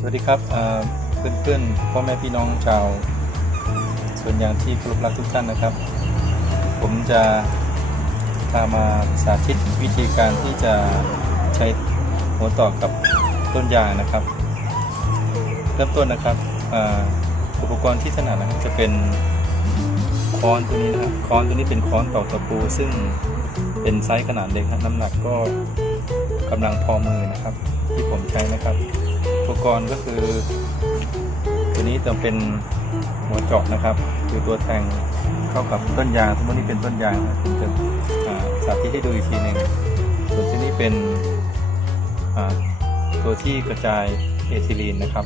สวัสดีครับเอ่อเพื่อนๆพ่อแม่พี่น้องชาวสวนยางที่ครพรักทุกท่านนะครับ ผมจะพามาสาธิตวิธีการที่จะใช้หัวต่อกับต้นยางนะครับ เริ่มต้นนะครับอุปกรณ์ที่ถนัดนะครับจะเป็นค้อนตัวนี้นะครับค้อนตัวนี้เป็นค้อนตอกตะปู ซึ่งเป็นไซส์ขนาดเล็กครับน้ำหนักก็กำลังพอมือนะครับ ที่ผมใช้นะครับ ปกรณ์ก็คือ ตัวนี้จะเป็นหัวเจาะนะครับ คือตัวแทงเข้ากับต้นยางสมมตินี่เป็นต้นยางนะผมจะสาธิตให้ดูอีกทีหนึ่งส่วนที่นี่เป็นตัวที่กระจายเอทิลีนนะครับ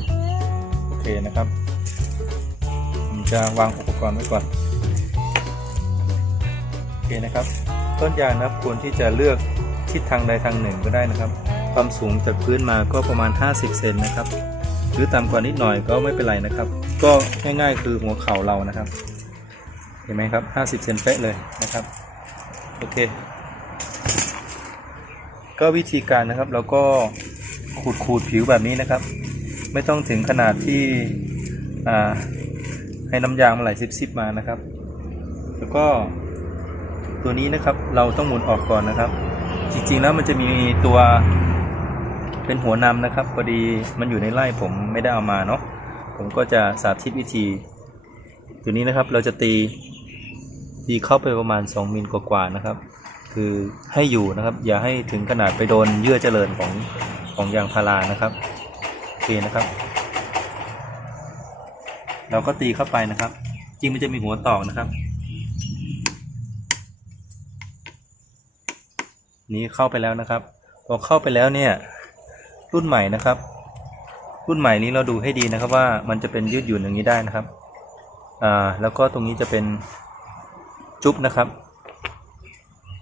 โอเคนะครับผมจะวางอุปกรณ์ไว้ก่อนโอเคนะครับ ต้นยางนะครับควรที่จะเลือกทิศทางใดทางหนึ่งก็ได้นะครับ ความสูงจากพื้นมาก็ประมาณ 50 เซนนะครับ หรือต่ำกว่านิดหน่อยก็ไม่เป็นไรนะครับ ก็ง่ายๆคือหัวเข่าเรานะครับ เห็นไหมครับ 50 เซนเป๊ะเลยนะครับ โอเค ก็วิธีการนะครับเราก็ขูดขูดผิวแบบนี้นะครับ ไม่ต้องถึงขนาดที่ให้น้ำยางมันไหลซิบๆมานะครับ แล้วก็ตัวนี้นะครับเราต้องหมุนออกก่อนนะครับ จริงๆแล้วมันจะมีตัว เป็นหัวนำนะครับพอดีมันอยู่ในไร่ผมไม่ได้เอามาเนาะผมก็จะสาธิตวิธี ตัวนี้นะครับเราจะตีตีเข้าไปประมาณ 2มิลกว่าๆนะครับ คือให้อยู่นะครับ อย่าให้ถึงขนาดไปโดนเยื่อเจริญของของยางพารานะครับโอเคนะครับ เราก็ตีเข้าไปนะครับ จริงมันจะมีหัวตอกนะครับ นี้เข้าไปแล้วนะครับพอเข้าไปแล้วเนี่ย รุ่นใหม่นะครับ รุ่นใหม่นี้เราดูให้ดีนะครับว่ามันจะเป็นยืดหยุ่นอย่างนี้ได้นะครับอ่าแล้วก็ตรงนี้จะเป็นจุ๊บนะครับ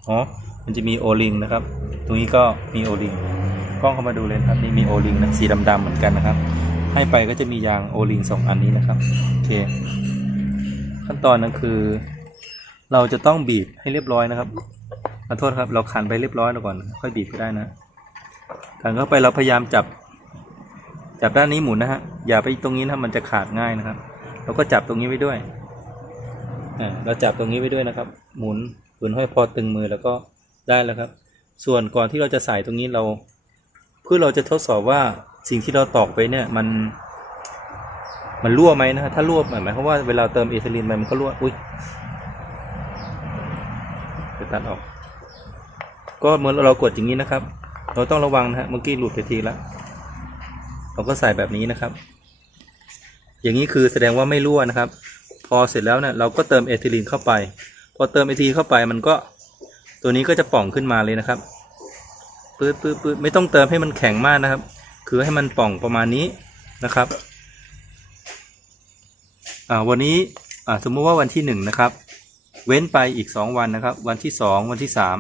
อ๋อมันจะมีโอลิงนะครับ ตรงนี้ก็มีโอลิงกล้องเข้ามาดูเลยครับนี่มีโอลิงนะสีดำๆเหมือนกันนะครับ ให้ไปก็จะมียางโอลิงสองอันนี้นะครับโอเค ขั้นตอนนั้นคือ เราจะต้องบีบให้เรียบร้อยนะครับขอโทษครับเราขันไปเรียบร้อยแล้วก่อน ค่อยบีบก็ได้นะ ขันเข้าไปเราพยายามจับ จับด้านนี้หมุนนะฮะ อย่าไปตรงนี้นะมันจะขาดง่ายนะครับ เราก็จับตรงนี้ไว้ด้วยอ่าเราจับตรงนี้ไว้ด้วยนะครับ หมุนหมุนให้พอตึงมือแล้วก็ได้แล้วครับ ส่วนก่อนที่เราจะใส่ตรงนี้เรา เพื่อเราจะทดสอบว่าสิ่งที่เราตอกไปเนี่ยมัน มันรั่วไหมนะฮะถ้ารั่วหมายความว่าเวลาเติมเอทิลีนไปมันก็รั่วอุ้ยจะตัดออก ก็เหมือนเรากดอย่างนี้นะครับ เราต้องระวังนะฮะเมื่อกี้หลุดไปทีละเราก็ใส่แบบนี้นะครับ อย่างนี้คือแสดงว่าไม่รั่วนะครับ พอเสร็จแล้วเนี่ยเราก็เติมเอทิลีนเข้าไป พอเติมเอทิลีนเข้าไปมันก็ตัวนี้ก็จะป่องขึ้นมาเลยนะครับปื๊ดปื๊ดปื๊ดไม่ต้องเติมให้มันแข็งมากนะครับ คือให้มันป่องประมาณนี้นะครับอ่าวันนี้อ่าสมมุติว่าวันที่หนึ่งนะครับเว้นไปอีกสองวันนะครับ วันที่สองวันที่สาม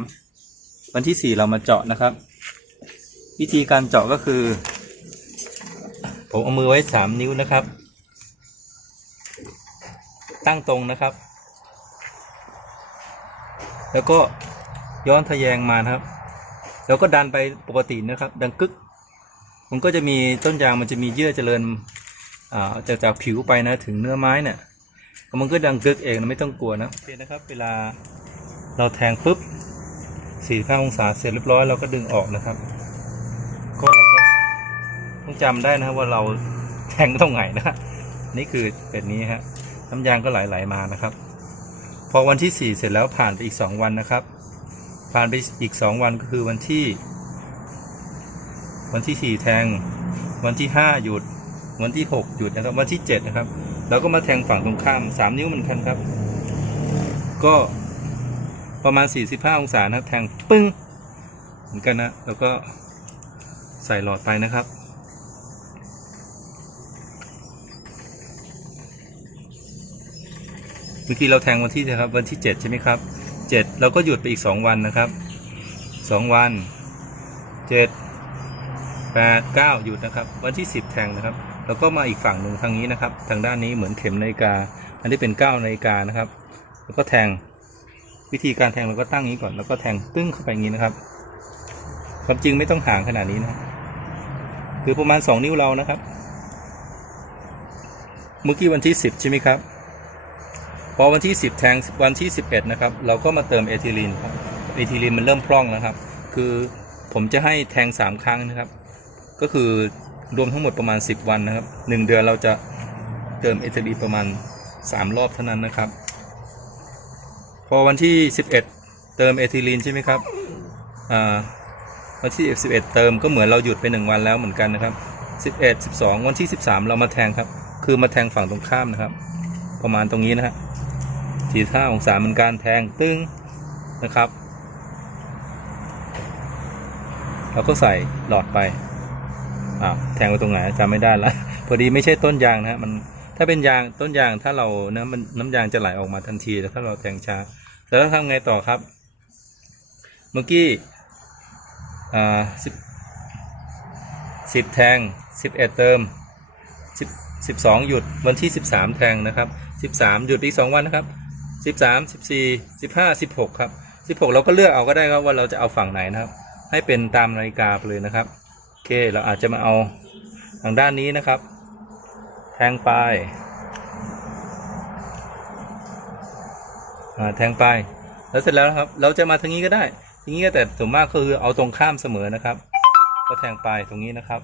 วันที่สี่เรามาเจาะนะครับ วิธีการเจาะก็คือ ผมเอามือไว้สามนิ้วนะครับ ตั้งตรงนะครับ แล้วก็ย้อนทะแยงมาครับ แล้วก็ดันไปปกตินะครับ ดังกึก มันก็จะมีต้นยางมันจะมีเยื่อเจริญจากจากผิวไปนะถึงเนื้อไม้เนี่ยมันก็ดังกึกเองนะไม่ต้องกลัวนะโอเคนะครับ เวลาเราแทงปุ๊บ45องศาเสร็จเรียบร้อยเราก็ดึงออกนะครับ ต้องจำได้นะว่าเราแทงตรงไหนนะนี่คือเป็นนี้ฮะน้ำยางก็ไหลๆมานะครับ พอวันที่ 4 เสร็จแล้วผ่านไปอีก 2 วันนะครับ ผ่านไปอีก 2 วันก็คือวันที่ วันที่ 4 แทง วันที่ 5 หยุด วันที่ 6 หยุดนะครับ วันที่ 7 นะครับเราก็มาแทงฝั่งตรงข้าม 3 นิ้วเหมือนกันครับ ก็ประมาณ 45 องศานะครับ แทงปึ้ง เหมือนกันนะ แล้วก็ใส่หลอดไปนะครับ เมื่อกี้เราแทงวันที่นะครับ วันที่7ใช่ไหมครับ7เราก็หยุดไปอีก2วันนะครับ2วัน7 8 9หยุดนะครับ วันที่10แทงนะครับ แล้วก็มาอีกฝั่งหนึ่งทางนี้นะครับ ทางด้านนี้เหมือนเข็มนาฬิกา อันนี้เป็น9นาฬิกานะครับ แล้วก็แทงวิธีการแทงเราก็ตั้งอย่างนี้ก่อน แล้วก็แทงตึ้งเข้าไปอย่างนี้นะครับ ความจริงไม่ต้องห่างขนาดนี้นะคือประมาณ2นิ้วเรานะครับ เมื่อกี้วันที่10ใช่ไหมครับ อวันที่ 10 แทงวันที่ 11 นะครับ เราก็มาเติมเอทิลีนครับเอทิลีนมันเริ่มพร่องแล้วครับ คือผมจะให้แทง 3 ครั้งนะครับ ก็คือรวมทั้งหมดประมาณ 10 วันนะครับ 1 เดือนเราจะเติมเอทิลีนประมาณ 3 รอบเท่านั้นนะครับ พอวันที่ 11 เติมเอทิลีนใช่ไหมครับอ่าวันที่ 11 เติมก็เหมือนเราหยุดไป 1 วันแล้วเหมือนกันนะครับ 11 12 วันที่ 13 เรามาแทงครับ คือมาแทงฝั่งตรงข้ามนะครับ ประมาณตรงนี้นะฮะ 45องศาเหมือนการแทงตึ้งนะครับ เราก็ใส่หลอดไปอ่าวแทงไปตรงไหนจำไม่ได้ละพอดีไม่ใช่ต้นยางนะฮะมันถ้าเป็นยางต้นยางถ้าเรานะมันน้ำยางจะไหลออกมาทันทีแต่ถ้าเราแทงช้าแต่แล้วทำไงต่อครับ เมื่อกี้อ่าสิบสิบแทงสิบเอ็ดเติมสิบสิบสองหยุดวันที่สิบสามแทงนะครับสิบสามหยุดอีกสองวันนะครับ สิบสามสิบสี่สิบห้าสิบหกครับสิบหกเราก็เลือกเอาก็ได้ครับว่าเราจะเอาฝั่งไหนนะครับ ให้เป็นตามนาฬิกาไปเลยนะครับโอเคเราอาจจะมาเอาทางด้านนี้นะครับ แทงไปแทงไปแล้วเสร็จแล้วครับ เราจะมาทางนี้ก็ได้ทีนี้ก็แต่ส่วนมากก็คือเอาตรงข้ามเสมอนะครับ ก็แทงไปตรงนี้นะครับ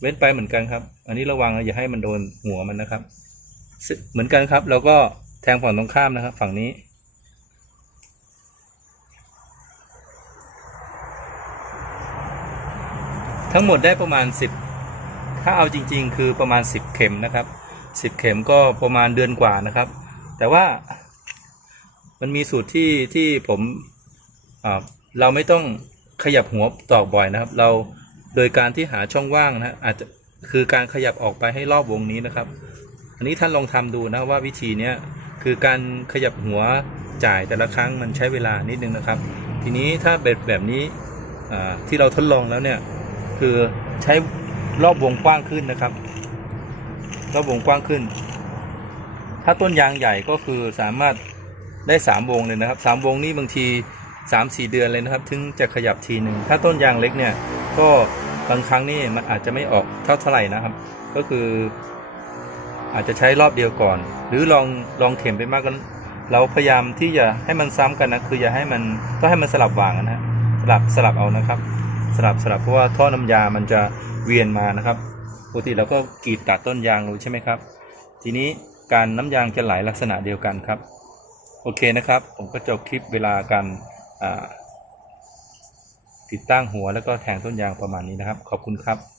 เว้นไปเหมือนกันครับ อันนี้ระวังอย่าให้มันโดนหัวมันนะครับ เหมือนกันครับ เราก็ ทงฝั่งตรงข้ามนะครับ ฝั่งนี้ ทั้งหมดได้ประมาณ 10 ถ้าเอาจริง ๆ คือประมาณ 10 เข็มนะครับ 10 เข็มก็ประมาณเดือนกว่านะครับ แต่ว่ามันมีสูตรที่ที่ผมเราไม่ต้องขยับหัวตอกบ่อยนะครับ เราโดยการที่หาช่องว่างนะอาจจะคือการขยับออกไปให้รอบวงนี้นะครับ อันนี้ท่านลองทำดูนะว่าวิธีเนี้ย คือการขยับหัวจ่ายแต่ละครั้งมันใช้เวลานิดนึงนะครับ ทีนี้ถ้าแบบแบบนี้ที่เราทดลองแล้วเนี่ยคือใช้รอบวงกว้างขึ้นนะครับ รอบวงกว้างขึ้น ถ้าต้นยางใหญ่ก็คือสามารถได้สามวงเลยนะครับสามวงนี้บางทีสามสี่เดือนเลยนะครับ ถึงจะขยับทีหนึ่งถ้าต้นยางเล็กเนี่ยก็บางครั้งนี่มันอาจจะไม่ออกเท่าเท่าไหร่นะครับ ก็คือ อาจจะใช้รอบเดียวก่อน หรือลองลองเข็มไปมากก็เราพยายามที่จะให้มันซ้ำกันนะคืออย่าให้มันต้องให้มันสลับวางนะฮะสลับสลับเอานะครับ สลับสลับเพราะว่าท่อน้ำยามันจะเวียนมานะครับปกติเราก็กรีดตัดต้นยางรู้ใช่ไหมครับ ทีนี้การน้ำยางจะไหลลักษณะเดียวกันครับ โอเคนะครับ ผมก็จบคลิปเวลาการติดตั้งหัวแล้วก็แทงต้นยางประมาณนี้นะครับ ขอบคุณครับ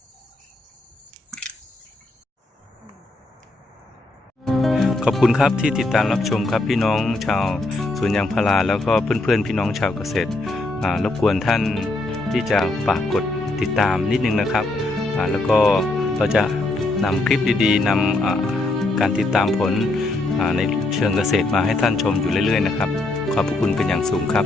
ขอบคุณครับที่ติดตามรับชมครับพี่น้องชาวสวนยางพาราแล้วก็เพื่อนๆพี่น้องชาวเกษตรรบกวนท่านที่จะฝากกดติดตามนิดนึงนะครับ แล้วก็เราจะนำคลิปดีๆนำอ่าการติดตามผลในเชิงเกษตรมาให้ท่านชมอยู่เรื่อยๆนะครับ ขอบพระคุณเป็นอย่างสูงครับ